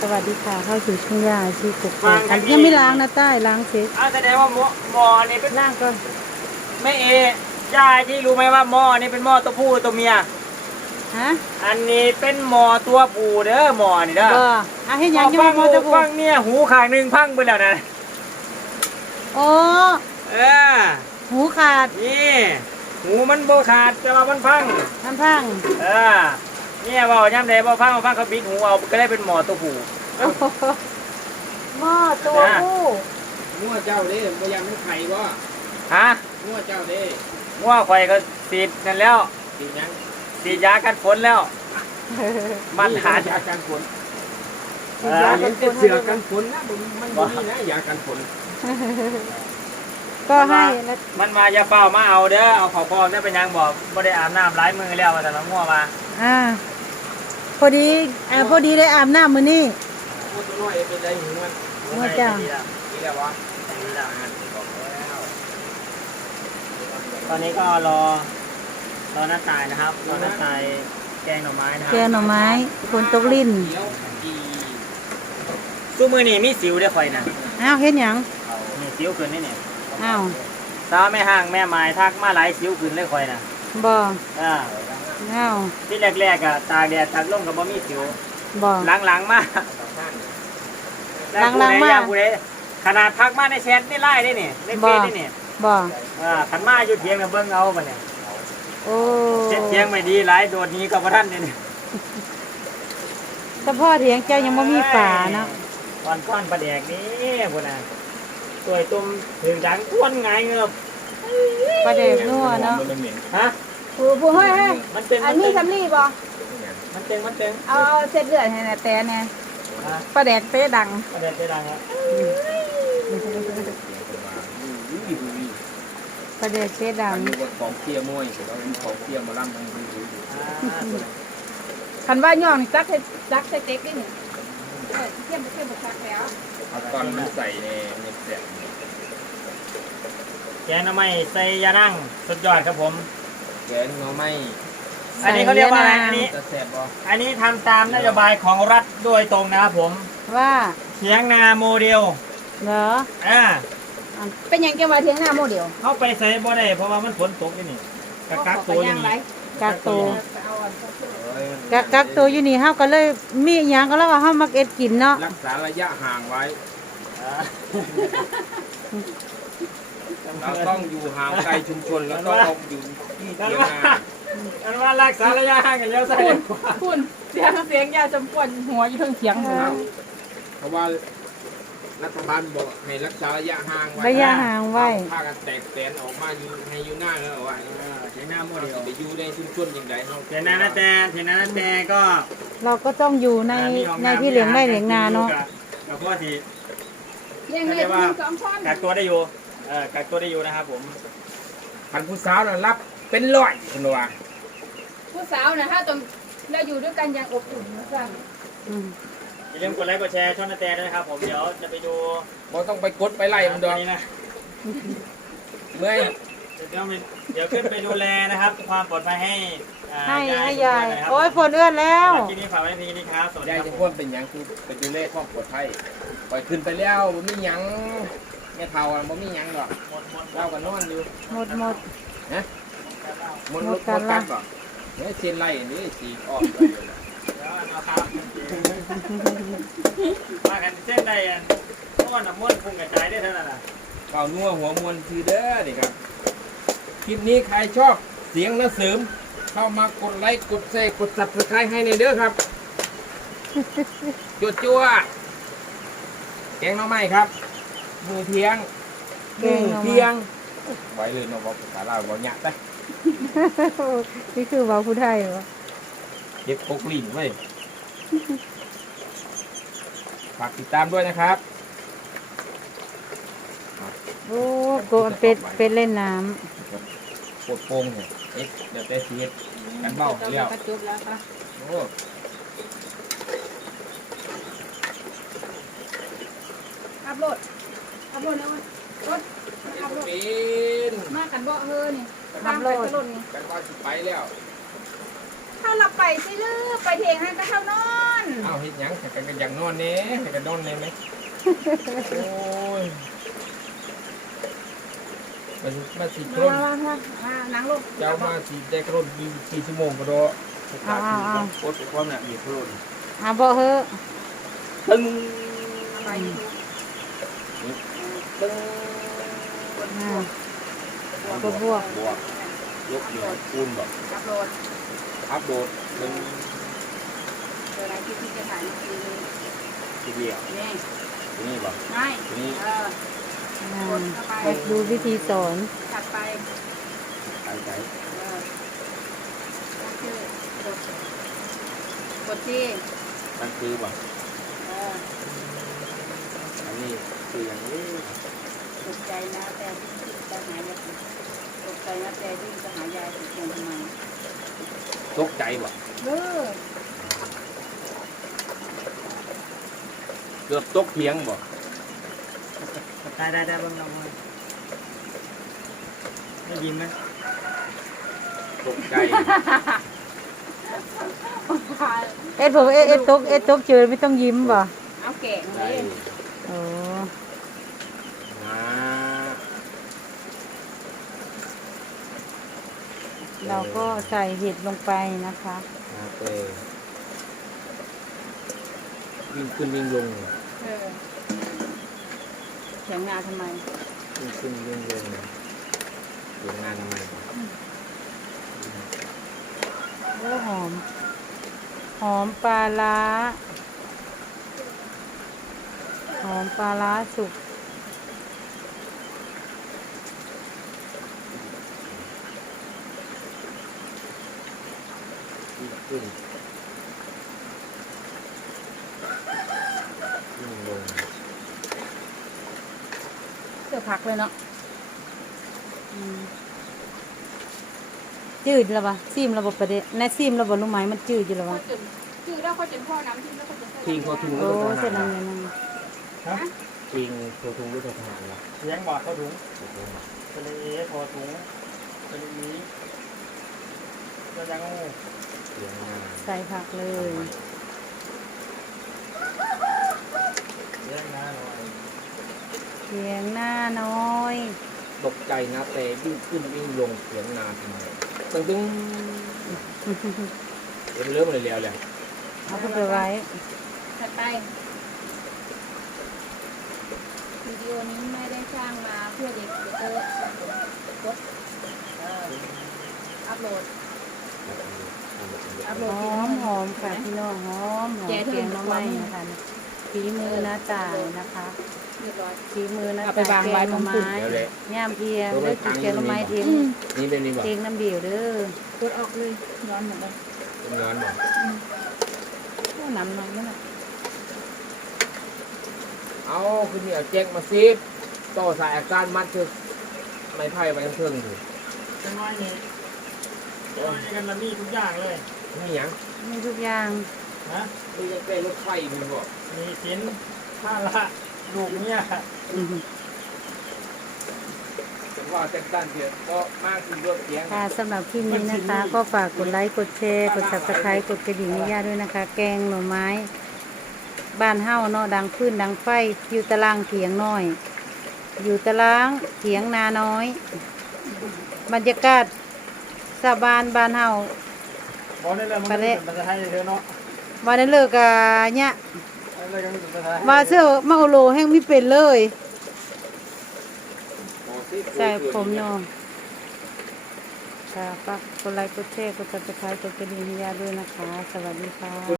สวัสดีค่ะเข้าสู่ช่วงยาอาชีพกบวางกักันนยังไม่ล้างนะใต้ล้างเสร็จอ้าวแสดงว่าหม้อหม้อนี่เป็นล้างก่อนไม่เอยายที่รู้ไหมว่าหม้อนี่เป็นหม้อตัวผู้ตัวเมียฮะอันนี้เป็นหม้อตัวผู้เด้อหม้อนี่เด้อบ่อะให้ยังยังฟัไม่หมดจะพูฟังเนี่ยหูข้างหนึ่งพังไปแล้วนะโอ้เออหูขาดนี่หูมันโบขาดแต่ว่ามันพังมันพังเออ เนี่ยว่าย่ำใดบ่พังบ่พังเขาบิดหูเอาก็ได้เป็นหม้อตัวผู้โอ้โหหม้อตัวจ้ะผู้งัวเจ้าเด้บ่ยังไม่ไข่บ่ฮะงัวเจ้าเด้ง่วงไฟก็สีดนั่นแล้วดีนังสีดยากันฝนแล้ว มันหายากันฝนเออเห็นแต่เสือกันฝนนะมันมันบ่มีนะยากันฝนก็ให้แล้วมันมาอย่าเฝ้ามาเอาเด้อเอาขอพรได้เป็นหยังบอกบ่ได้อาบน้ำหลายมือแล้วว่าแต่ละง่วงมาอ่า พอดีอ่าพอดีได้อาบน้ำมื้อนี้พูดตัวน้อยเป็นได้หูมันง่วงจ้ะดีแล้วนี่แหละวะดีแล้วอ่านบอกแล้วตอนนี้ก็รอรอหน้าตายนะครับรอหน้าตายแกงหน่อไม้นะครัแกงหน่อไม้ฝนตกลิ้นเดี๋ยวดีตู้มือนี่มีสิวได้อข่อยนะอ้าวเฮ็ดหยังนี่สิวขึ้นนี่เนี่ยอ้าวสาวแม่ห้างแม่ไม้ทักมาหลายสิวขึ้นเลยข่อยนะบ่อ่า อ้าวที่แรกๆอะตากแดดตากลมกับบ่มีสิวบ่หลังๆมาหลังๆมาผู้ใดขนาดทักมาในแชทนี่ไล่ได้นี่ในเฟซนี่นี่บ่อ่าขันมาอยู่เทียงกับเบิ้งเอาปะเนี่ยโอ้เช็ดเทียงไม่ดีหลายโดดหนี้กับพระท่านเนี่ยแต่พ่อเถียงเจ้ายังบ่มีฝาเนาะก้อนก้อนประแดกนี่พุ่นน่ะตัวยตุ่มถึงดังท้วนไงายเงือบประเด็กนัวเนาะฮะ ผู้ผู้เฮ้ยเฮ้ยมันเป็นอัมันนนี้เป็นสำลีบ่มันเป็นมันเป็นเอาเอาเส้นเลือดให้นะแต่เนี่ยฮะปลาแดกเป๊ะดังประเด็นเป็นอะไรครับประเด็กเจ๊ดัอังนนี้ว่าของเคี่ยวมวยเราเป็นของเคี่ยวมาล่ำมันดูดูอ่าคันว่าย่องนี่จักให้จักใส่เต็กนี่นี่เออเทียมไปเทียมไปซักแล้วเอาตอนมันใส่ในในแสบแกงหน้ำไม้ใส่ยานั่งสุดยอดครับผม แกงเงาไม่อันนี้เขาเรียกว่าอะไรอันนี้ จะแสบบ่อันนี้ทำตามนโยบายของรัฐโดยตรงนะครับผมว่าเถียงนาโมเดลเหรออ่าเป็นหยังแกว่าเทียงหน้าโมเดลเข้าไปใส่บ่ได้เพราะว่ามันฝนตกอยู่นี่กะกักตัวอยู่ไรนี่ กักตัวเอาอันเอ้ยกักกักตัวอยู่นี่เฮาก็เลยมีอิหยังก็แล้วว่าเฮามักเอ็ดกินเนาะรักษาระยะห่างไว้อ่า เราต้องอยู่ห่างไกลชุมชนแล้วก็ต้องอยู่ที่อันเถียงว่านาอันว่ารักษาระยะห่างกันแล้วใส่ดีกว่าคุณเสียงเสียงยาจำปวนหัวอยู่เทั้งเสียงหัวเพราะว่ารัฐบาลบอกให้รักษาระยะห่างไว้ระยะห่างไว้พากันแตกแตนออกมาอยู่ให้อยู่หน้าแล้วว่าเออเถียงนาโมเดลไปอยู่ในชุมชนยังไงเนาะเถียงนานาแต่เถียงนานาแต่ก็ เราก็ต้องอยู่ในอ่ามีห้องในำที่เหลียงได้เหลียงนาเนาะแล้วก็ที่ยังเลยหนึ่งสองช้อนกักตัวได้อยู่ เออกักตัวได้อยู่นะครับผมพันผู้สาวน่ะรับเป็นร้อยคนว่าผู้สาวนะถ้าต้องเราอยู่ด้วยกันอย่างอบอุ่นนะจ๊ะอืมอย่าลืมกดไลค์กดแชร์ช่องนาแต่ด้วยนะครับผมเดี๋ยวจะไปดูบ่ต้องไปกดไปไล่มันดอกนี้นะเมื่อยเดี๋ยวไปเดี๋ยวขึ้นไปดูแลนะครับ ความปลอดภัยให้อ่าให้ให้ทุกยายท่นนะครับโอ้ยฝนเอื้อนแล้ว คลิปนี้ฝากไว้ในพีนี้ครับสวัสดียายครับจะผมพ่นเป็นหยังคือเป็นดูแลความปลอดภัยปล่อยขึ้นไปแล้วบ่มีหยัง แม่เฒ่าอะบ่มีหยังดอกหมดหมดเราก็นอนอยู่หมดหมดมนหมรดถกัมนดละกัดบ่เนี่ยเส้นไล่นี่สีออกไปเลยเดี๋ยวเอาครับมากันเส้นใดอันเพราะว่าน้ำมันต์พุ่งกระจายได้เท่านั้นน่ะข้าวนัวหัวมวลคือเด้อนี่ครับคลิปนี้ใครชอบเสียงและเสริม เข้ามากดไลค์กดแชร์กด Subscribe ให้ในเด้อครับจวดจัวแกงหน้องไม้ครับ มือเทียงแกมืงอหน่อไม้เทียง ไว้เลยเนาะบอกภาษาลาวบอกหยะไปนี่คือเว้าผู้ไทยเหรอเก็บโคกลิ่นไว้ฝากติดตามด้วยนะครับโอ้โกเป็ดเป็ดเล่นน้ปวดโป่งเนี่ยเอ็ดเดี๋ยวแต่เสียดกันเบ้าเรียวกระจุบแล้วค่ะโอ้ขับรถ ขับรถแล้วรถขับรถเป็นมากันบ่เฮอนี่ตามไปกระโดดนี่กันว่าสิไปแล้วถ้าเราไปซิลือไปเทงให้ก็เท่านอนเอาเฮ็ดหยังแต่กันก็อยากนอนแหน่แต่กันนอนเลยไหมโอ้ยมันมาสิครมานมามามานั่งลงเจ้ามาสิได้ครนกี่กี่ชั่วโมงก็รอเอาเอาเอากดความละเอียดโครนเอาบ่เฮ้อะตึ้งไป ตึ้งอ่ากดบวก บวกยกเหนือคูณแบบอัพโหลดอัพโหลดตึ้งเจออะไรที่ที่จะถ่ายคือทีเดียวนี่นี่แบบไม่นี่เอออ่าอยากดูวิธีสอนถัดไปใส่ใจเออตั้งชื่อกดกดที่ตั้งคือแบบเอออันนี้คืออย่างนี้ตกใจ นะแต่ที่จะหายายตกใจนะแต่ที่จะหายายติดเตียงทำไมตกใจแบบเออเกือบตกเถียงบ่ได้ได้ได้บ้างลองมาได้ยินไหมตกใจเอ็ดผมเอ็ดเอ็ดตกเอ็ดตกเจอไม่ต้องยิ้มบ่เอาแกะใจเลยโอ้อ่ เราก็ใส่เห็ดลงไปนะคะโอเควิ่งขึ้นวิ่งลงเออเถียงนาทำไมวิ่งขึ้นวิ่งลงเดี๋ยวงานทำไมโอ้หอม หอมปลาร้าหอมปลาร้าสุก วิ่งขึ้นวิ่งลงเสื้อพักเลยเนาะอืมจืดแล้วปะซีมระบบประเดะในซีมระบบลูกไม้มันจืดอยู่แล้วเขาวะจนคือแล้วเขาจนพ่อน้ำทิ้งแล้วเขาจนทิ้งพอถุงโอ้รู้เสร็ทจแล้วหารเนี่ยนะทิ้งพอถุงรู้ทหารละเสียงบอดเข้าถุงทะเลพอถุงทะเลนี้ก็ยังงูเสียงงาน ใส่ผักเลยเสียงหน้าหน่อยเสียงหน้าน้อยตกใจนะแต่วิ่งขึ้นวิ่งลงเสียงนานทำไมตึ้งตึ้งเอ็มเริ่มเลยแล้วเลยเอาขึ้นไปไว้ถัดไปวิดีโอนี้ไม่ได้สร้างมาเพื่อเด็กเออกดเอออัพโหลดอัพโหลหดอมหอมค่ะพี่น้องหอมหอมแกะแกเถอะงน้ำไม้นะคะฝีมือน้าจ่ายนะคะเรียบร้อยฝีมือน้าเอาไปจ่ายวางแกไว้งหน่อตรงไม้จุดเดี๋ยวเลยย่ามเพียงตัวเด้อมันกินแกงหน่อไม้ค้างอยู่ทิ้งนี่เป็นนี่บ่เทงน้ำเดียวเด้อกดออกเลยย้อนหมดเลยเป็นงานบ่โอ้น้ำน้อยนั่นแหละเอาคือนี่เอาแจ็คมาซีบต่อสายอาการมัดคือไม้ไผ่ไว้ข้างเทิงอยู่เป็นว่านี่ เป็นว่านี่กันละมีทุกอย่างเลยนี่หยังมีทุกอย่างนะนี่ยังเป็นรถไฟมีบ่มีสินผ้าละลูกเนี่ยเป็นว่าแจ็คตันเดียวก็มากคือรถเสียงค่ะสำหรับคลิปนี้นะคะ ก็ฝากกดไลค์กดแชร์กด subscribe กดกระดิ่งให้ย่าด้วยนะคะ แกงหน่อไม้ บ้านเฮาเนาะดังพื้นดังไฟอยู่ตารางเถียงน้อย อยู่ตารางเถียงนาน้อย บรรยากาศ สาบานบ้านเฮา บอกได้เลยมันก็เป็นภาษาไทยเธอเนาะว่าได้เลิกกะเนี่ยอะไรก็เป็นภาษาไทยว่าเสื้อมาโอโลแห้งไม่เป็นเลย ใส่ผมเนาะค่ะฝากกดไลค์กดแชร์กด subscribe กดกระดิ่งให้ย่าด้วยนะคะ สวัสดีค่ะ